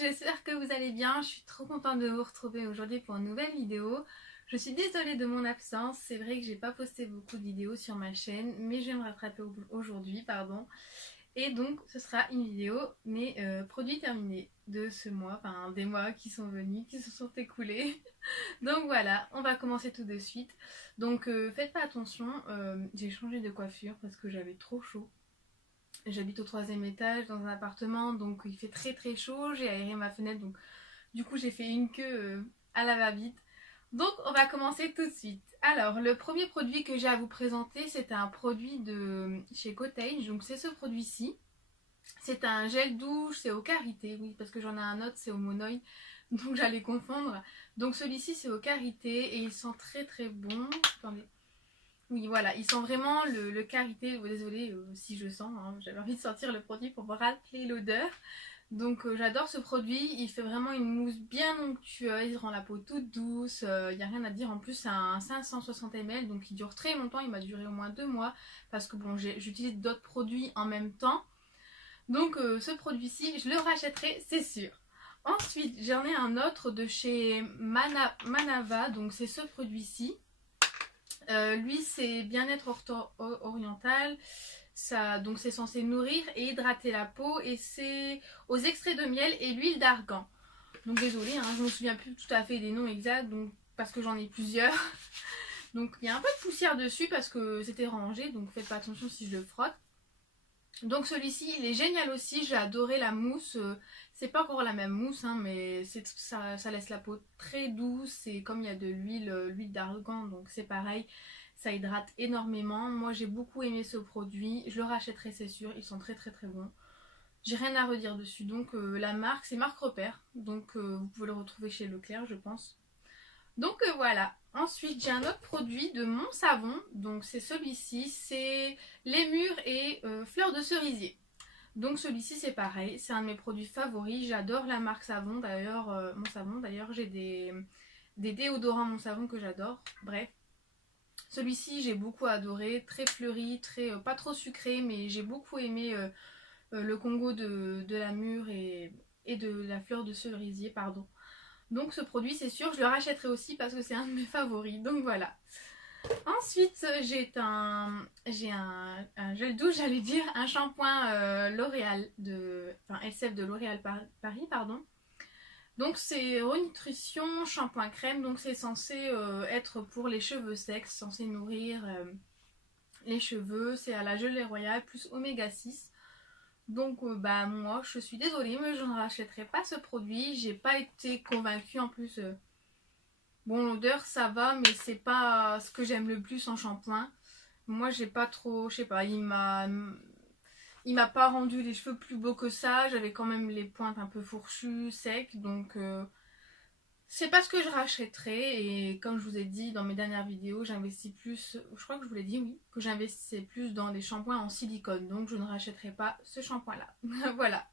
j'espère que vous allez bien. Je suis trop contente de vous retrouver aujourd'hui pour une nouvelle vidéo. Je suis désolée de mon absence, c'est vrai que j'ai pas posté beaucoup de vidéos sur ma chaîne, mais je vais me rattraper aujourd'hui, pardon. Et donc ce sera une vidéo, mes produits terminés de ce mois, enfin des mois qui sont venus, qui se sont écoulés. Donc voilà, on va commencer tout de suite. Donc faites pas attention, j'ai changé de coiffure parce que j'avais trop chaud. J'habite au troisième étage dans un appartement, donc il fait très très chaud. J'ai aéré ma fenêtre, donc du coup j'ai fait une queue à la va-vite. Donc on va commencer tout de suite. Alors le premier produit que j'ai à vous présenter, c'est un produit de chez Cottage. Donc c'est ce produit-ci. C'est un gel douche, c'est au karité, oui, parce que j'en ai un autre, c'est au monoï, donc j'allais confondre. Donc celui-ci c'est au karité et il sent très très bon. Attendez. Oui, voilà, il sent vraiment le karité. Désolée si je sens, hein, j'avais envie de sortir le produit pour vous rappeler l'odeur. Donc j'adore ce produit, il fait vraiment une mousse bien onctueuse, il rend la peau toute douce, il n'y a rien à dire. En plus c'est un 560 ml, donc il dure très longtemps, il m'a duré au moins 2 mois, parce que bon, j'utilise d'autres produits en même temps. Donc ce produit-ci, je le rachèterai, c'est sûr. Ensuite, j'en ai un autre de chez Manava, donc c'est ce produit-ci. Lui c'est bien-être oriental, ça, donc c'est censé nourrir et hydrater la peau et c'est aux extraits de miel et l'huile d'argan. Donc désolée, hein, je me souviens plus tout à fait des noms exacts, donc, parce que j'en ai plusieurs. Donc il y a un peu de poussière dessus parce que c'était rangé, donc faites pas attention si je le frotte. Donc celui-ci il est génial aussi, j'ai adoré la mousse. C'est pas encore la même mousse, hein, mais ça laisse la peau très douce et comme il y a de l'huile d'argan, donc c'est pareil, ça hydrate énormément. Moi j'ai beaucoup aimé ce produit, je le rachèterai c'est sûr, ils sont très très très bons. J'ai rien à redire dessus, donc la marque c'est marque Repère, donc vous pouvez le retrouver chez Leclerc je pense. Donc voilà. Ensuite, j'ai un autre produit de mon savon. Donc c'est celui-ci. C'est les mûres et fleurs de cerisier. Donc celui-ci c'est pareil. C'est un de mes produits favoris. J'adore la marque savon. D'ailleurs, mon savon. D'ailleurs, j'ai des déodorants mon savon que j'adore. Bref. Celui-ci j'ai beaucoup adoré. Très fleuri, très pas trop sucré. Mais j'ai beaucoup aimé le Congo de la mûre et de la fleur de cerisier. Pardon. Donc ce produit c'est sûr je le rachèterai aussi parce que c'est un de mes favoris. Donc voilà. Ensuite j'ai un gel douche, j'allais dire, un shampoing L'Oréal enfin LCF de L'Oréal Paris, pardon. Donc c'est Renutrition shampoing crème, donc c'est censé être pour les cheveux secs, censé nourrir les cheveux. C'est à la gelée royale plus oméga 6. Donc bah moi je suis désolée mais je ne rachèterai pas ce produit. J'ai pas été convaincue en plus. Bon l'odeur ça va mais c'est pas ce que j'aime le plus en shampoing. Moi j'ai pas trop, je sais pas, il m'a pas rendu les cheveux plus beaux que ça. J'avais quand même les pointes un peu fourchues, secs, donc c'est pas ce que je rachèterai. Et comme je vous ai dit dans mes dernières vidéos, j'investis plus, je crois que je vous l'ai dit, oui, que j'investissais plus dans des shampoings en silicone, donc je ne rachèterai pas ce shampoing là. Voilà.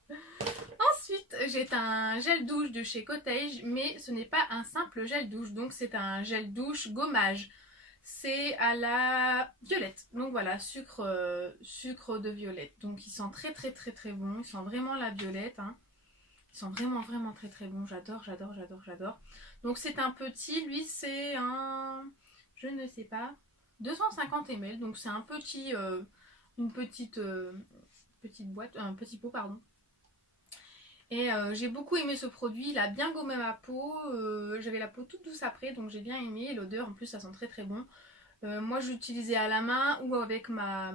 Ensuite j'ai un gel douche de chez Cottage, mais ce n'est pas un simple gel douche, donc c'est un gel douche gommage. C'est à la violette, donc voilà, sucre de violette. Donc il sent très très très très bon, il sent vraiment la violette, hein. Ils sont vraiment vraiment très très bons, j'adore, j'adore, j'adore, j'adore. Donc c'est un petit, lui c'est un, je ne sais pas, 250 ml, donc c'est un petit, une petite boîte, un petit pot pardon. Et j'ai beaucoup aimé ce produit, il a bien gommé ma peau, j'avais la peau toute douce après, donc j'ai bien aimé, l'odeur en plus ça sent très très bon. Moi j'utilisais à la main ou avec ma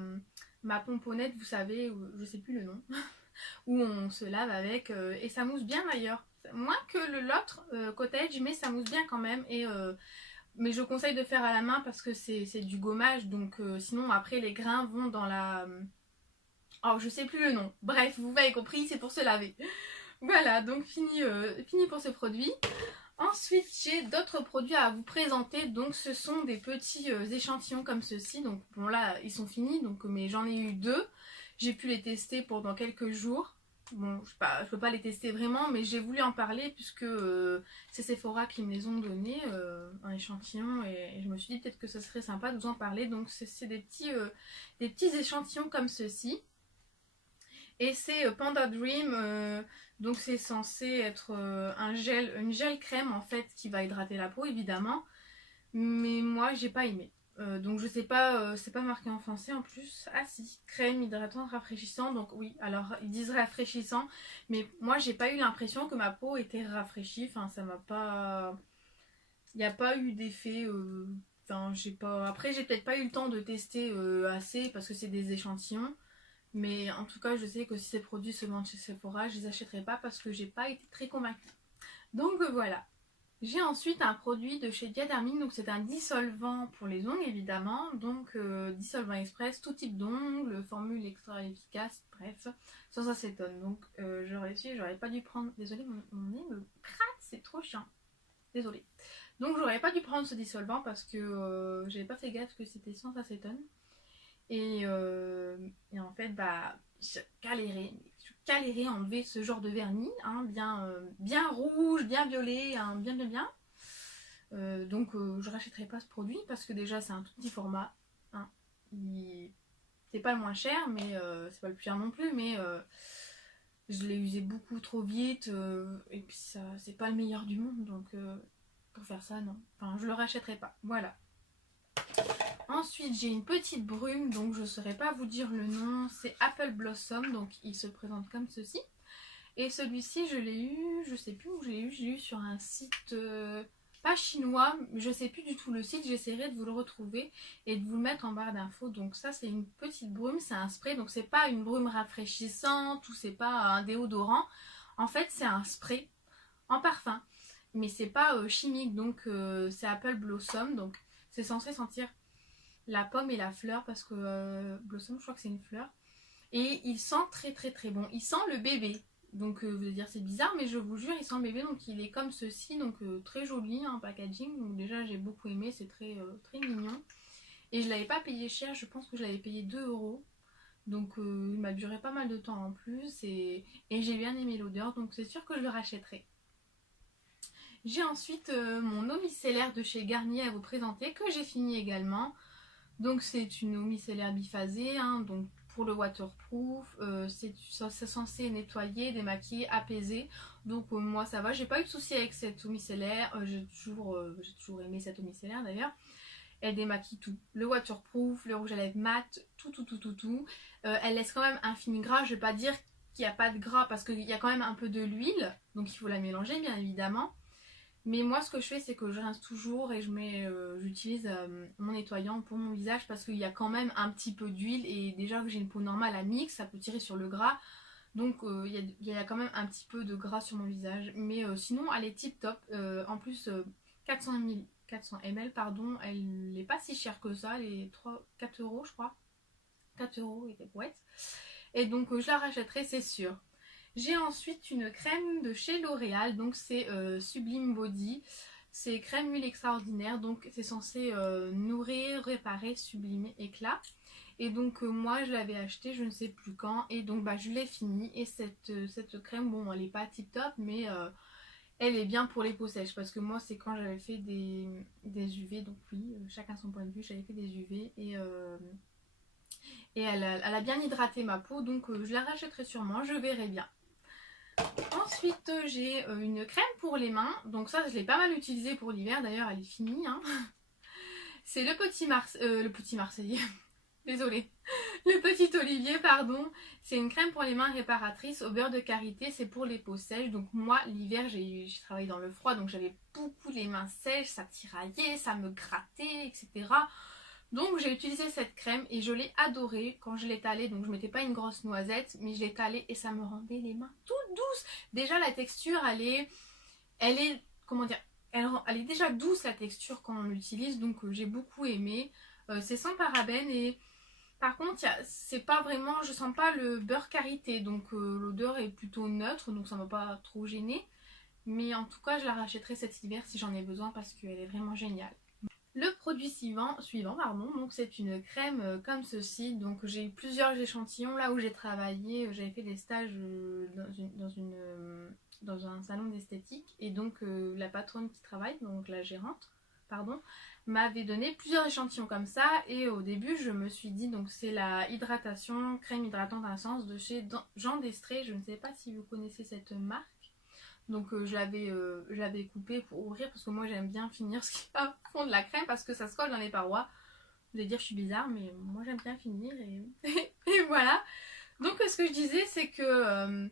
pomponnette, vous savez, je sais plus le nom, où on se lave avec, et ça mousse bien d'ailleurs, moins que l'autre Cottage, mais ça mousse bien quand même. Mais je conseille de faire à la main parce que c'est du gommage, donc sinon après les grains vont dans la... Oh je sais plus le nom, bref vous m'avez compris, c'est pour se laver. Voilà, donc fini pour ce produit. Ensuite j'ai d'autres produits à vous présenter, donc ce sont des petits échantillons comme ceci. Donc bon là ils sont finis, donc, mais j'en ai eu 2. J'ai pu les tester pendant quelques jours. Bon je peux pas les tester vraiment, mais j'ai voulu en parler puisque c'est Sephora qui me les ont donné, un échantillon, et je me suis dit peut-être que ce serait sympa de vous en parler. Donc c'est des petits échantillons comme ceci. Et c'est Panda Dream, donc c'est censé être une gel crème en fait qui va hydrater la peau évidemment. Mais moi j'ai pas aimé. Donc je sais pas, c'est pas marqué en français en plus. Ah si, crème hydratante rafraîchissant. Donc oui, alors ils disent rafraîchissant, mais moi j'ai pas eu l'impression que ma peau était rafraîchie. Enfin ça m'a pas, il n'y a pas eu d'effet. Enfin j'ai pas. Après j'ai peut-être pas eu le temps de tester assez parce que c'est des échantillons. Mais en tout cas je sais que si ces produits se vendent chez Sephora, je les achèterai pas parce que j'ai pas été très convaincue. Donc voilà. J'ai ensuite un produit de chez Diadermine, donc c'est un dissolvant pour les ongles évidemment, donc dissolvant express, tout type d'ongles, formule extra efficace, bref, sans acétone. Donc j'aurais pas dû prendre, désolée mon nez me gratte, c'est trop chiant, désolée. Donc j'aurais pas dû prendre ce dissolvant parce que j'avais pas fait gaffe que c'était sans acétone. Et en fait bah je galérais à enlever ce genre de vernis, hein, bien rouge, bien violet, hein, bien. Donc je rachèterai pas ce produit parce que déjà c'est un tout petit format. Hein. C'est pas le moins cher, mais c'est pas le plus cher non plus, mais je l'ai usé beaucoup trop vite et puis ça c'est pas le meilleur du monde, donc pour faire ça non. Enfin je le rachèterai pas. Voilà. Ensuite j'ai une petite brume, donc je ne saurais pas vous dire le nom, c'est Apple Blossom, donc il se présente comme ceci. Et celui-ci je l'ai eu, je sais plus où je l'ai eu sur un site pas chinois, je sais plus du tout le site, j'essaierai de vous le retrouver et de vous le mettre en barre d'infos. Donc ça c'est une petite brume, c'est un spray, donc c'est pas une brume rafraîchissante ou c'est pas un déodorant, en fait c'est un spray en parfum, mais c'est pas chimique, donc c'est Apple Blossom, donc c'est censé sentir la pomme et la fleur parce que Blossom je crois que c'est une fleur et il sent très bon, il sent le bébé, donc vous allez dire c'est bizarre mais je vous jure il sent le bébé, donc il est comme ceci, donc très joli en packaging, donc déjà j'ai beaucoup aimé, c'est très mignon et je l'avais pas payé cher, je pense que je l'avais payé 2 euros, donc il m'a duré pas mal de temps en plus et j'ai bien aimé l'odeur, donc c'est sûr que je le rachèterai. J'ai ensuite mon eau micellaire de chez Garnier à vous présenter que j'ai fini également. Donc c'est une eau micellaire biphasée, hein, donc pour le waterproof, c'est censé nettoyer, démaquiller, apaiser. Donc moi ça va, j'ai pas eu de soucis avec cette eau micellaire, j'ai toujours aimé cette eau micellaire d'ailleurs. Elle démaquille tout, le waterproof, le rouge à lèvres mat, tout. Elle laisse quand même un fini gras, je vais pas dire qu'il n'y a pas de gras parce qu'il y a quand même un peu de l'huile, donc il faut la mélanger bien évidemment. Mais moi ce que je fais c'est que je rince toujours et j'utilise mon nettoyant pour mon visage parce qu'il y a quand même un petit peu d'huile et déjà que j'ai une peau normale à mix, ça peut tirer sur le gras. Donc il y a quand même un petit peu de gras sur mon visage. Mais sinon elle est tip top. En plus 400 ml pardon, elle n'est pas si chère que ça, elle est 4 euros je crois. 4 euros et des brouettes. Et donc je la rachèterai c'est sûr. J'ai ensuite une crème de chez L'Oréal, donc c'est Sublime Body. C'est crème huile extraordinaire, donc c'est censé nourrir, réparer, sublimer, éclat. Et donc moi je l'avais acheté je ne sais plus quand et donc bah je l'ai fini. Et cette crème, bon elle est pas tip top mais elle est bien pour les peaux sèches parce que moi c'est quand j'avais fait des UV, donc oui, chacun son point de vue, j'avais fait des UV et elle a bien hydraté ma peau, donc je la rachèterai sûrement, je verrai bien. Ensuite j'ai une crème pour les mains, donc ça je l'ai pas mal utilisée pour l'hiver, d'ailleurs elle est finie hein. C'est le petit Marseillais, désolée, le petit Olivier pardon. C'est une crème pour les mains réparatrice au beurre de karité, c'est pour les peaux sèches. Donc moi l'hiver j'ai travaillé dans le froid, donc j'avais beaucoup les mains sèches, ça tiraillait, ça me grattait etc. Donc j'ai utilisé cette crème et je l'ai adorée quand je l'ai étalée. Donc je mettais pas une grosse noisette mais je l'ai étalée et ça me rendait les mains toutes douces. Déjà la texture elle est comment dire, elle est déjà douce la texture quand on l'utilise, donc j'ai beaucoup aimé. C'est sans parabènes et par contre c'est pas vraiment, je sens pas le beurre karité, donc l'odeur est plutôt neutre, donc ça m'a pas trop gênée. Mais en tout cas je la rachèterai cet hiver si j'en ai besoin parce qu'elle est vraiment géniale. Le produit suivant pardon, donc c'est une crème comme ceci. Donc j'ai eu plusieurs échantillons là où j'ai travaillé, j'avais fait des stages dans un salon d'esthétique et donc la patronne qui travaille, donc la gérante, pardon, m'avait donné plusieurs échantillons comme ça, et au début je me suis dit, donc c'est la hydratation, crème hydratante intense de chez Jean d'Estrée, je ne sais pas si vous connaissez cette marque. Donc je l'avais coupé pour ouvrir parce que moi j'aime bien finir ce qui va au fond de la crème parce que ça se colle dans les parois. Vous allez dire je suis bizarre mais moi j'aime bien finir et voilà. Donc ce que je disais c'est que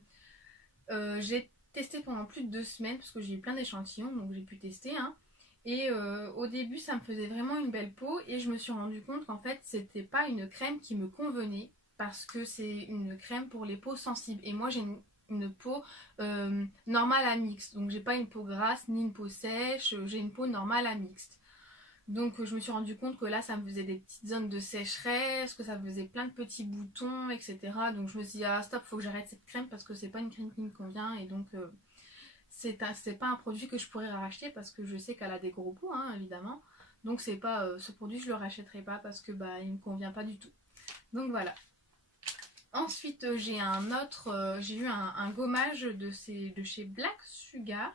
j'ai testé pendant plus de 2 semaines parce que j'ai eu plein d'échantillons donc j'ai pu tester hein. Et au début ça me faisait vraiment une belle peau et je me suis rendu compte qu'en fait c'était pas une crème qui me convenait parce que c'est une crème pour les peaux sensibles et moi j'ai une peau normale à mixte, donc j'ai pas une peau grasse ni une peau sèche, j'ai une peau normale à mixte. Donc je me suis rendu compte que là ça me faisait des petites zones de sécheresse, que ça faisait plein de petits boutons, etc. Donc je me suis dit ah stop, faut que j'arrête cette crème parce que c'est pas une crème qui me convient et donc c'est pas un produit que je pourrais racheter parce que je sais qu'elle a des gros pots hein, évidemment. Donc c'est pas ce produit je le rachèterai pas parce que bah il me convient pas du tout. Donc voilà. Ensuite j'ai j'ai eu un gommage de chez Black Sugar.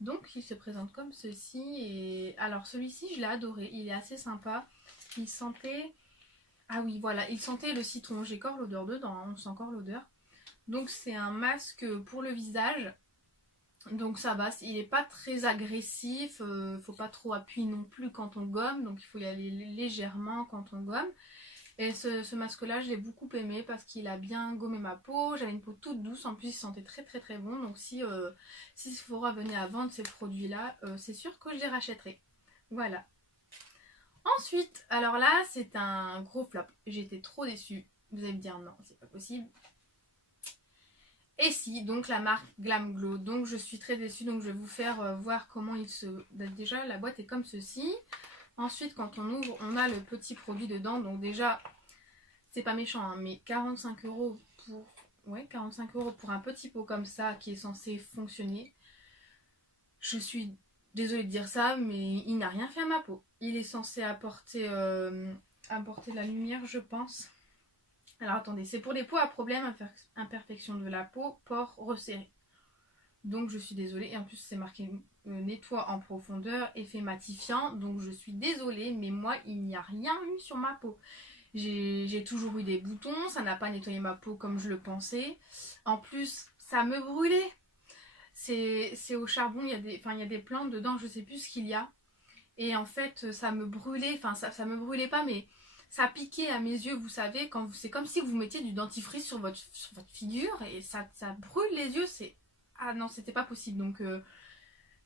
Donc il se présente comme ceci et alors celui-ci je l'ai adoré, il est assez sympa. Il sentait, ah oui voilà, il sentait le citron, j'ai encore l'odeur dedans, hein, on sent encore l'odeur. Donc c'est un masque pour le visage. Donc ça va, il n'est pas très agressif, faut pas trop appuyer non plus quand on gomme, donc il faut y aller légèrement quand on gomme. Et ce masque là je l'ai beaucoup aimé parce qu'il a bien gommé ma peau, j'avais une peau toute douce, en plus il sentait très très très bon. Donc si Sephora venait à vendre ces produits là, c'est sûr que je les rachèterai. Voilà. Ensuite, alors là c'est un gros flop, j'étais trop déçue. Vous allez me dire non c'est pas possible. Et si, donc la marque Glam Glow, donc je suis très déçue, donc je vais vous faire voir comment il se... Déjà la boîte est comme ceci. Ensuite quand on ouvre on a le petit produit dedans, donc déjà c'est pas méchant hein, mais 45 € pour... Ouais 45 € pour un petit pot comme ça qui est censé fonctionner. Je suis désolée de dire ça mais il n'a rien fait à ma peau. Il est censé apporter de la lumière je pense. Alors attendez, c'est pour les peaux à problème, imperfection de la peau, pores resserrés. Donc je suis désolée, et en plus c'est marqué nettoie en profondeur, effet matifiant, donc je suis désolée, mais moi il n'y a rien eu sur ma peau. J'ai toujours eu des boutons, ça n'a pas nettoyé ma peau comme je le pensais. En plus, ça me brûlait. C'est au charbon, il y a des plantes dedans, je sais plus ce qu'il y a. Et en fait, ça me brûlait, enfin ça me brûlait pas, mais... ça piquait à mes yeux, vous savez, quand c'est comme si vous mettiez du dentifrice sur votre figure et ça brûle les yeux, c'est... Ah non, c'était pas possible, donc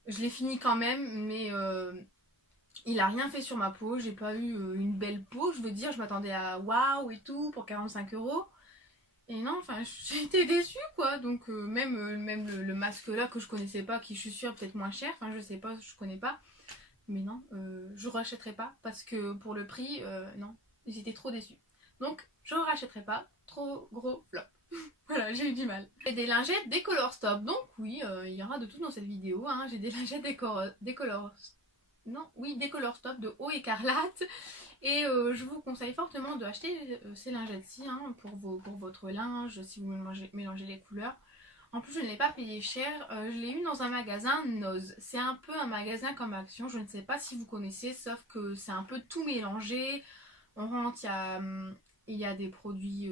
je l'ai fini quand même, mais il a rien fait sur ma peau, j'ai pas eu une belle peau, je veux dire, je m'attendais à waouh et tout pour 45 €. Et non, enfin, j'ai été déçue quoi, donc même le masque là que je connaissais pas, qui je suis sûre peut-être moins cher, enfin je sais pas, je connais pas. Mais non, je rachèterai pas parce que pour le prix, non. J'étais trop déçue. Donc, je ne rachèterai pas. Trop gros flop. Voilà, j'ai eu du mal. J'ai des lingettes Décolor Stop. Donc, oui, il y aura de tout dans cette vidéo. Hein. J'ai des lingettes Décolor Stop de haut écarlate. Et je vous conseille fortement d'acheter ces lingettes-ci hein, pour votre linge, si vous mélangez les couleurs. En plus, je ne l'ai pas payé cher. Je l'ai eu dans un magasin Noz. C'est un peu un magasin comme Action. Je ne sais pas si vous connaissez, sauf que c'est un peu tout mélangé. On rentre, il y a des produits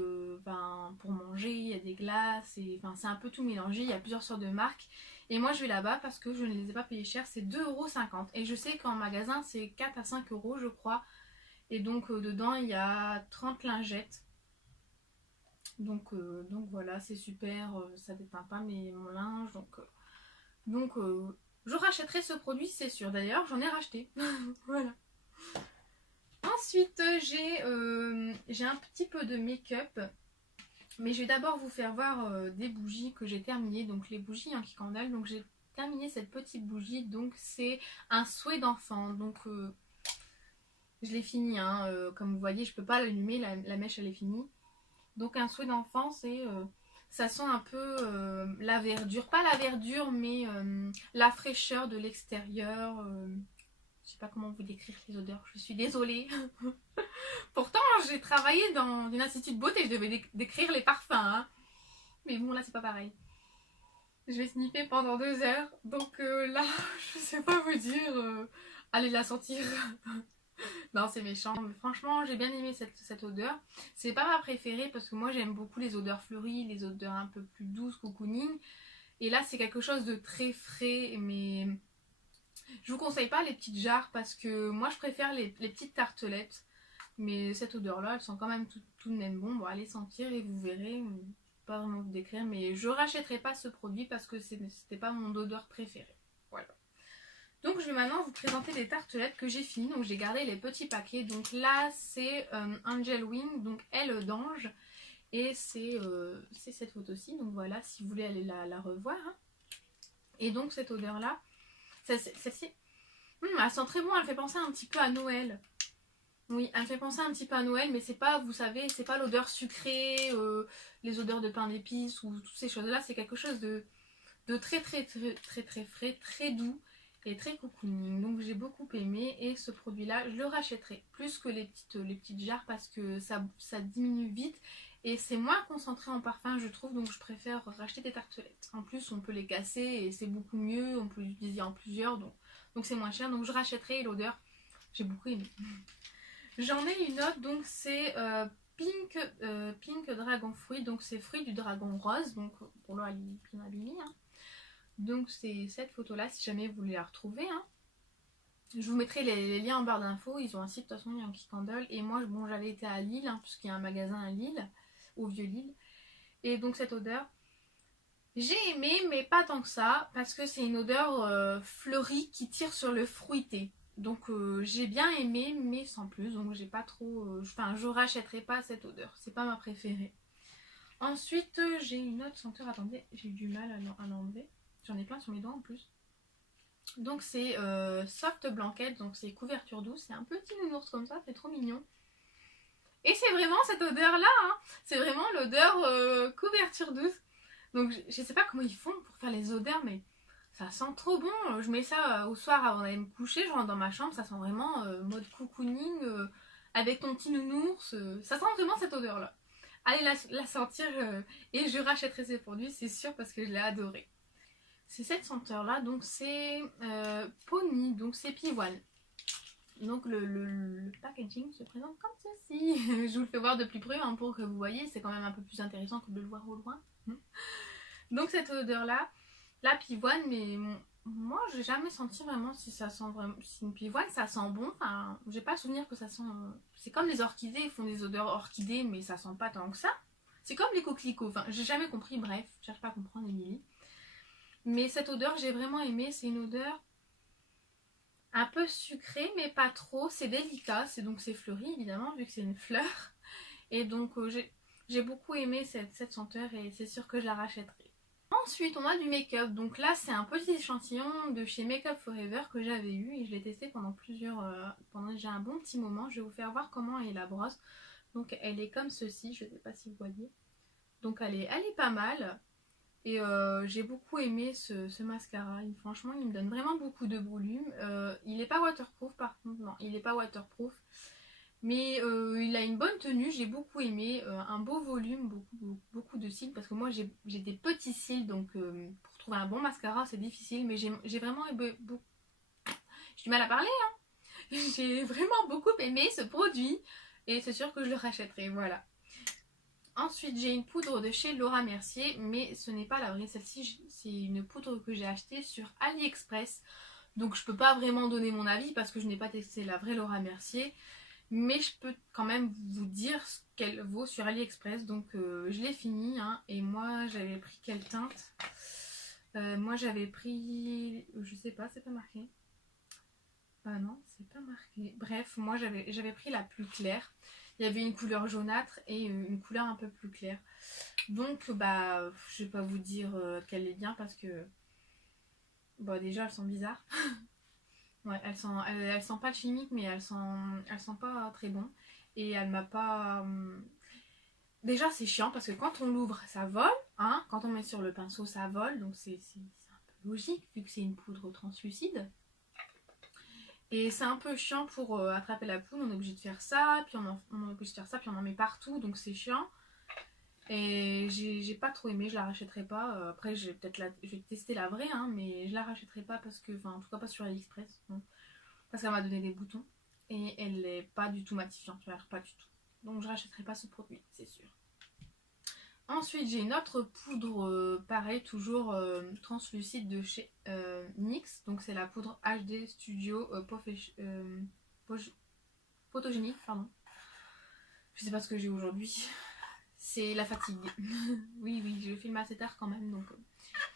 pour manger, il y a des glaces, c'est un peu tout mélangé, il y a plusieurs sortes de marques. Et moi je vais là-bas parce que je ne les ai pas payés cher, c'est 2,50 €. Et je sais qu'en magasin c'est 4 à 5 € je crois. Et donc dedans il y a 30 lingettes. Donc voilà, c'est super, ça déteint pas mon linge. Donc je rachèterai ce produit, c'est sûr. D'ailleurs j'en ai racheté. Voilà. Ensuite, j'ai un petit peu de make-up. Mais je vais d'abord vous faire voir des bougies que j'ai terminées. Donc les bougies incandescentes. Donc j'ai terminé cette petite bougie. Donc c'est un souhait d'enfant. Donc je l'ai fini. Hein, comme vous voyez, je peux pas l'allumer. La mèche elle est finie. Donc un souhait d'enfant, c'est... ça sent un peu la verdure. Pas la verdure, mais la fraîcheur de l'extérieur. Je sais pas comment vous décrire les odeurs, je suis désolée. Pourtant, j'ai travaillé dans une institut de beauté, je devais décrire les parfums. Hein. Mais bon, là, c'est pas pareil. Je vais sniffer pendant 2 heures. Donc là, je sais pas vous dire. Allez la sentir. Non, c'est méchant. Mais franchement, j'ai bien aimé cette odeur. C'est pas ma préférée parce que moi, j'aime beaucoup les odeurs fleuries, les odeurs un peu plus douces, cocooning. Et là, c'est quelque chose de très frais. Mais je vous conseille pas les petites jarres parce que moi, je préfère les petites tartelettes. Mais cette odeur-là, elle sent quand même tout de même bon. Bon, allez sentir et vous verrez. Pas vraiment vous décrire, mais je rachèterai pas ce produit parce que c'était pas mon odeur préférée. Voilà. Donc je vais maintenant vous présenter les tartelettes que j'ai finies. Donc j'ai gardé les petits paquets. Donc là c'est Angel Wing, donc aile d'ange. Et c'est cette photo-ci. Donc voilà, si vous voulez aller la revoir. Hein. Et donc cette odeur-là, celle-ci, elle sent très bon. Elle fait penser un petit peu à Noël. Oui, elle me fait penser un petit peu à Noël, mais c'est pas, vous savez, c'est pas l'odeur sucrée, les odeurs de pain d'épices ou toutes ces choses-là. C'est quelque chose de très frais, très doux et très cocooning. Donc j'ai beaucoup aimé et ce produit-là, je le rachèterai plus que les petites jarres parce que ça diminue vite et c'est moins concentré en parfum, je trouve. Donc je préfère racheter des tartelettes. En plus, on peut les casser et c'est beaucoup mieux. On peut l'utiliser en plusieurs, donc c'est moins cher. Donc je rachèterai et l'odeur, j'ai beaucoup aimé. J'en ai une autre, donc c'est Pink Dragon Fruit, donc c'est fruit du dragon rose, donc pour l'eau bien abîmée. Hein. Donc c'est cette photo là, si jamais vous voulez la retrouver. Hein. Je vous mettrai les liens en barre d'infos, ils ont un site de toute façon, Yankee Candle. Et moi, bon, j'avais été à Lille, hein, puisqu'il y a un magasin à Lille, au Vieux-Lille. Et donc cette odeur, j'ai aimé, mais pas tant que ça, parce que c'est une odeur fleurie qui tire sur le fruité. Donc j'ai bien aimé mais sans plus, donc j'ai pas trop, enfin je rachèterai pas cette odeur, c'est pas ma préférée. Ensuite j'ai une autre senteur, attendez, j'ai eu du mal à l'enlever, j'en ai plein sur mes doigts en plus. Donc c'est Soft Blanket, donc c'est couverture douce, c'est un petit nounours comme ça, c'est trop mignon. Et c'est vraiment cette odeur là, hein. C'est vraiment l'odeur couverture douce. Donc je sais pas comment ils font pour faire les odeurs, mais ça sent trop bon. Je mets ça au soir avant d'aller me coucher, je rentre dans ma chambre, ça sent vraiment mode cocooning avec ton petit nounours. Ça sent vraiment cette odeur là. Allez la sentir et je rachèterai ces produits, c'est sûr, parce que je l'ai adoré. C'est cette senteur là, donc c'est Pony, donc c'est pivoine. Donc le packaging se présente comme ceci. Je vous le fais voir de plus près hein, pour que vous voyez, c'est quand même un peu plus intéressant que de le voir au loin. Donc cette odeur là, la pivoine, mais moi j'ai jamais senti vraiment si ça sent vraiment, si une pivoine ça sent bon. Enfin, j'ai pas le souvenir que ça sent. C'est comme les orchidées, ils font des odeurs orchidées, mais ça sent pas tant que ça. C'est comme les coquelicots. Enfin, j'ai jamais compris. Bref, je cherche pas à comprendre, Émilie. Mais cette odeur, j'ai vraiment aimé. C'est une odeur un peu sucrée, mais pas trop. C'est délicat. C'est fleuri évidemment vu que c'est une fleur. Et donc j'ai beaucoup aimé cette senteur et c'est sûr que je la rachèterai. Ensuite, on a du make-up. Donc là, c'est un petit échantillon de chez Make Up Forever que j'avais eu et je l'ai testé pendant pendant déjà un bon petit moment. Je vais vous faire voir comment est la brosse. Donc elle est comme ceci, je ne sais pas si vous voyez. Donc elle est pas mal. Et j'ai beaucoup aimé ce mascara. Franchement, il me donne vraiment beaucoup de volume. Il n'est pas waterproof par contre, non, il n'est pas waterproof. Mais il a une bonne tenue, j'ai beaucoup aimé, un beau volume, beaucoup de cils, parce que moi j'ai des petits cils, donc pour trouver un bon mascara c'est difficile, mais j'ai vraiment aimé beaucoup. J'ai du mal à parler, hein. J'ai vraiment beaucoup aimé ce produit, et c'est sûr que je le rachèterai, voilà. Ensuite j'ai une poudre de chez Laura Mercier, mais ce n'est pas la vraie, celle-ci c'est une poudre que j'ai achetée sur AliExpress, donc je peux pas vraiment donner mon avis parce que je n'ai pas testé la vraie Laura Mercier. Mais je peux quand même vous dire ce qu'elle vaut sur AliExpress. Donc je l'ai fini. Hein, et moi j'avais pris quelle teinte moi j'avais pris... Je sais pas, c'est pas marqué. Non, c'est pas marqué. Bref, moi j'avais pris la plus claire. Il y avait une couleur jaunâtre et une couleur un peu plus claire. Donc bah je vais pas vous dire qu'elle est bien parce que... Bon déjà elles sont bizarres. Ouais, elles sent pas le chimique, mais elles sent pas très bon. Et elle m'a pas... Déjà, c'est chiant parce que quand on l'ouvre, ça vole. Hein, quand on met sur le pinceau, ça vole. Donc c'est un peu logique vu que c'est une poudre translucide. Et c'est un peu chiant pour attraper la poudre. On est obligé de faire ça, puis on est obligé de faire ça, puis on en met partout. Donc c'est chiant. Et j'ai pas trop aimé, je la rachèterai pas. Après, je vais tester la vraie, hein, mais je la rachèterai pas parce que, enfin, en tout cas pas sur AliExpress, non. Parce qu'elle m'a donné des boutons et elle est pas du tout matifiante, pas du tout. Donc je rachèterai pas ce produit, c'est sûr. Ensuite, j'ai une autre poudre, pareil, toujours translucide de chez NYX. Donc c'est la poudre HD Studio Photogénique, pardon. Je sais pas ce que j'ai aujourd'hui. C'est la fatigue. oui, je filme assez tard quand même, donc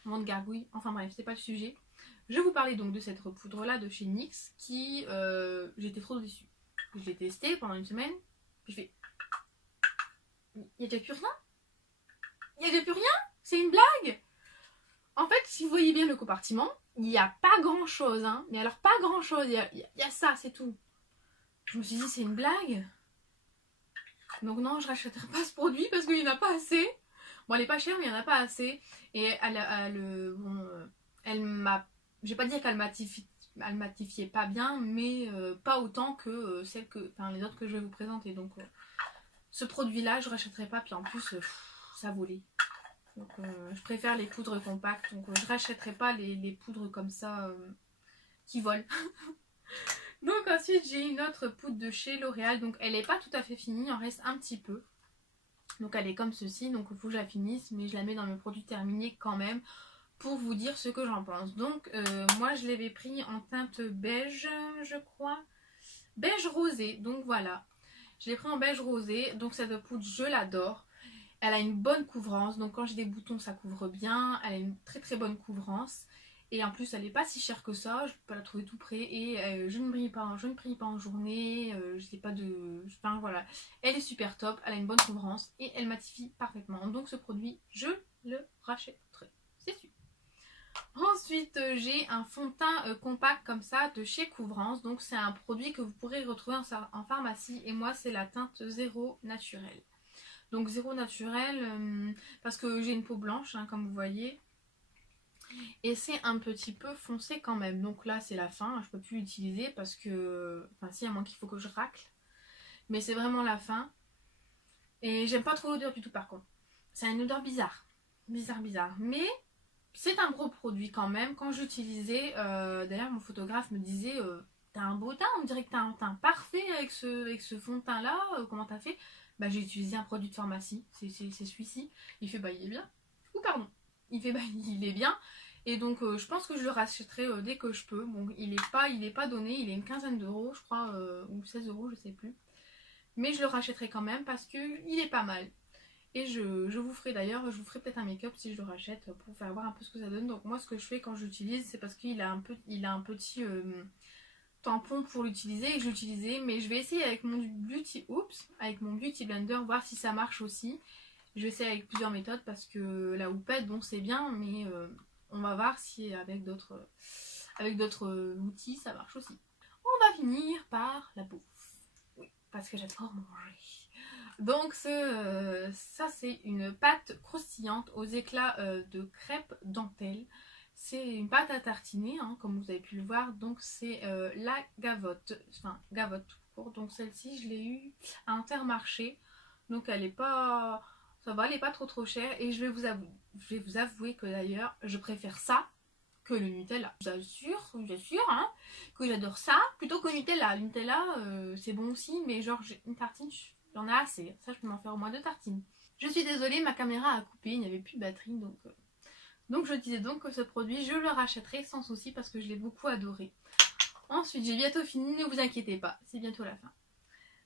moment de gargouille. Enfin bref, c'est pas le sujet. Je vais vous parler donc de cette poudre là de chez NYX qui j'étais trop déçue. Je l'ai testée pendant une semaine, puis je fais il y a déjà plus rien. Il y a déjà plus rien. C'est une blague. En fait, si vous voyez bien le compartiment, il n'y a pas grand chose, hein. Mais alors pas grand chose. Il y a ça, c'est tout. Je me suis dit c'est une blague. Donc non, je rachèterai pas ce produit parce qu'il n'y en a pas assez. Bon, elle est pas chère, mais il n'y en a pas assez. Et elle m'a... Je vais pas dire qu'elle matifiait pas bien, mais pas autant que les autres que je vais vous présenter. Donc ce produit-là, je rachèterai pas. Puis en plus, ça volait. Donc je préfère les poudres compactes. Donc je rachèterai pas les poudres comme ça qui volent. Donc ensuite j'ai une autre poudre de chez L'Oréal, donc elle n'est pas tout à fait finie, il en reste un petit peu. Donc elle est comme ceci, donc il faut que je la finisse, mais je la mets dans mes produits terminés quand même pour vous dire ce que j'en pense. Donc moi je l'avais pris en teinte beige, je crois, beige rosé, donc voilà. Je l'ai pris en beige rosé, donc cette poudre je l'adore. Elle a une bonne couvrance, donc quand j'ai des boutons ça couvre bien, elle a une très très bonne couvrance. Et en plus elle n'est pas si chère que ça, je peux la trouver tout près et je ne brille pas en journée, je sais pas de... Enfin voilà, elle est super top, elle a une bonne couvrance et elle matifie parfaitement. Donc ce produit, je le rachèterai, c'est sûr. Ensuite j'ai un fond de teint compact comme ça de chez Couvrance, donc c'est un produit que vous pourrez retrouver en pharmacie et moi c'est la teinte Zéro Naturel. Donc Zéro Naturel parce que j'ai une peau blanche hein, comme vous voyez. Et c'est un petit peu foncé quand même. Donc là c'est la fin, je peux plus l'utiliser parce que... Enfin si, à moins qu'il faut que je racle. Mais c'est vraiment la fin. Et j'aime pas trop l'odeur du tout par contre. C'est une odeur bizarre. Bizarre. Mais c'est un gros produit quand même. Quand j'utilisais, d'ailleurs mon photographe me disait t'as un beau teint, on dirait que t'as un teint parfait avec ce fond de teint là. Comment t'as fait? Bah j'ai utilisé un produit de pharmacie. C'est celui-ci. Il fait bah il est bien. Ou pardon. Il fait bah il est bien. Et donc je pense que je le rachèterai dès que je peux. Bon il est pas donné, il est une quinzaine d'euros je crois, ou 16 euros je sais plus. Mais je le rachèterai quand même parce que il est pas mal. Et je vous ferai d'ailleurs, je vous ferai peut-être un make-up si je le rachète pour faire voir un peu ce que ça donne. Donc moi ce que je fais quand j'utilise c'est parce qu'il a un petit tampon pour l'utiliser et que j'utilisais. Mais je vais essayer avec mon Beauty Blender voir si ça marche aussi. Je vais essayer avec plusieurs méthodes parce que la houppette bon c'est bien mais on va voir si avec d'autres outils ça marche aussi. On va finir par la bouffe. Oui, parce que j'adore manger. Donc ça c'est une pâte croustillante aux éclats de crêpe dentelle. C'est une pâte à tartiner hein, comme vous avez pu le voir. Donc c'est la Gavotte, enfin Gavotte tout court. Donc celle-ci je l'ai eue à Intermarché. Donc elle est pas... Ça va, elle est pas trop chère. Et je vais vous avouer que d'ailleurs je préfère ça que le Nutella. Je vous assure hein, que j'adore ça plutôt que le Nutella. Le Nutella c'est bon aussi mais genre une tartine... J'en ai assez, ça je peux m'en faire au moins 2 tartines. Je suis désolée, ma caméra a coupé, il n'y avait plus de batterie donc je disais donc que ce produit je le rachèterai sans souci parce que je l'ai beaucoup adoré. Ensuite j'ai bientôt fini, ne vous inquiétez pas, c'est bientôt la fin.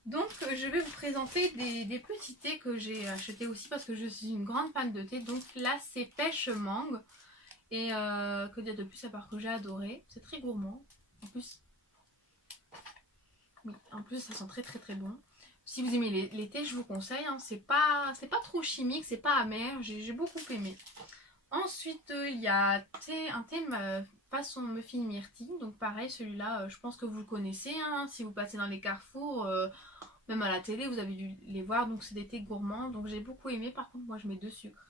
Donc je vais vous présenter des petits thés que j'ai achetés aussi parce que je suis une grande fan de thé. Donc là c'est pêche mangue et que dire de plus à part que j'ai adoré, c'est très gourmand. En plus ça sent très bon. Si vous aimez les thés, je vous conseille, hein, c'est pas trop chimique, c'est pas amer, j'ai beaucoup aimé. Ensuite, il y a un thé façon muffin myrtille, donc pareil, celui-là, je pense que vous le connaissez, hein, si vous passez dans les carrefours, même à la télé, vous avez dû les voir, donc c'est des thés gourmands, donc j'ai beaucoup aimé, par contre, moi je mets 2 sucres.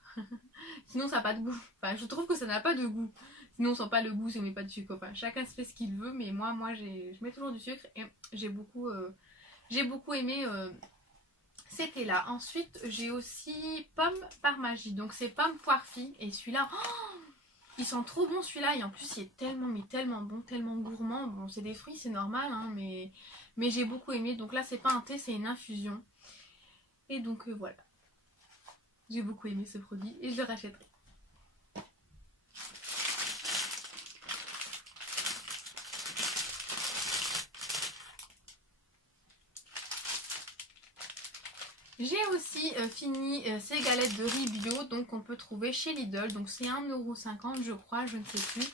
Sinon ça n'a pas de goût, enfin je trouve que ça n'a pas de goût, sinon on sent pas le goût si on met pas de sucre, enfin chacun se fait ce qu'il veut, mais moi je mets toujours du sucre et j'ai beaucoup aimé C'était là. Ensuite, j'ai aussi pomme par magie. Donc, c'est pomme poire fille. Et celui-là, oh, il sent trop bon celui-là. Et en plus, il est tellement, mais tellement bon, tellement gourmand. Bon, c'est des fruits, c'est normal, hein, mais j'ai beaucoup aimé. Donc là, c'est pas un thé, c'est une infusion. Et donc, voilà. J'ai beaucoup aimé ce produit et je le rachèterai. J'ai aussi fini ces galettes de riz bio, donc on peut trouver chez Lidl, donc c'est 1,50 € je crois, je ne sais plus.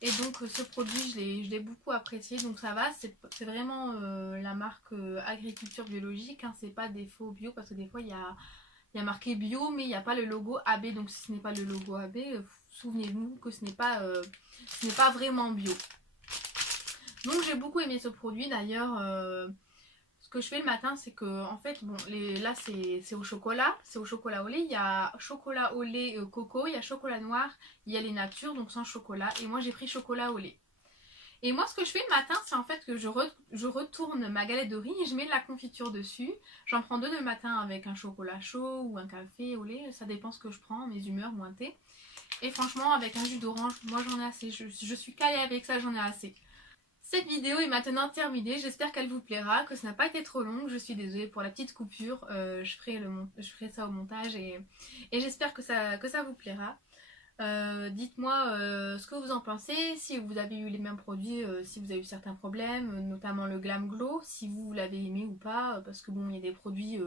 Et donc ce produit je l'ai beaucoup apprécié, donc ça va, c'est vraiment la marque agriculture biologique, hein, c'est pas des faux bio parce que des fois il y a marqué bio mais il n'y a pas le logo AB, donc si ce n'est pas le logo AB, souvenez-vous que ce n'est pas vraiment bio. Donc j'ai beaucoup aimé ce produit d'ailleurs. Ce que je fais le matin, c'est que en fait, bon, là c'est au chocolat, au lait. Il y a chocolat au lait coco, il y a chocolat noir, il y a les natures, donc sans chocolat. Et moi j'ai pris chocolat au lait. Et moi ce que je fais le matin, c'est en fait que je retourne ma galette de riz et je mets de la confiture dessus. J'en prends 2 le matin avec un chocolat chaud ou un café au lait, ça dépend ce que je prends, mes humeurs ou un thé. Et franchement, avec un jus d'orange, moi j'en ai assez, je suis calée avec ça, j'en ai assez. Cette vidéo est maintenant terminée, j'espère qu'elle vous plaira, que ça n'a pas été trop long, je suis désolée pour la petite coupure, je ferai ça au montage et j'espère que ça vous plaira. Dites-moi ce que vous en pensez, si vous avez eu les mêmes produits, si vous avez eu certains problèmes, notamment le Glam Glow, si vous l'avez aimé ou pas, parce que bon, il y a des produits,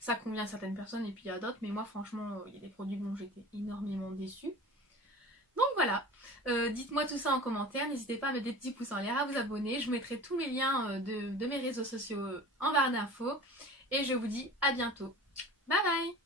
ça convient à certaines personnes et puis il y a d'autres, mais moi franchement, il y a des produits dont j'étais énormément déçue. Donc voilà, dites-moi tout ça en commentaire, n'hésitez pas à mettre des petits pouces en l'air, à vous abonner, je mettrai tous mes liens de mes réseaux sociaux en barre d'infos et je vous dis à bientôt. Bye bye.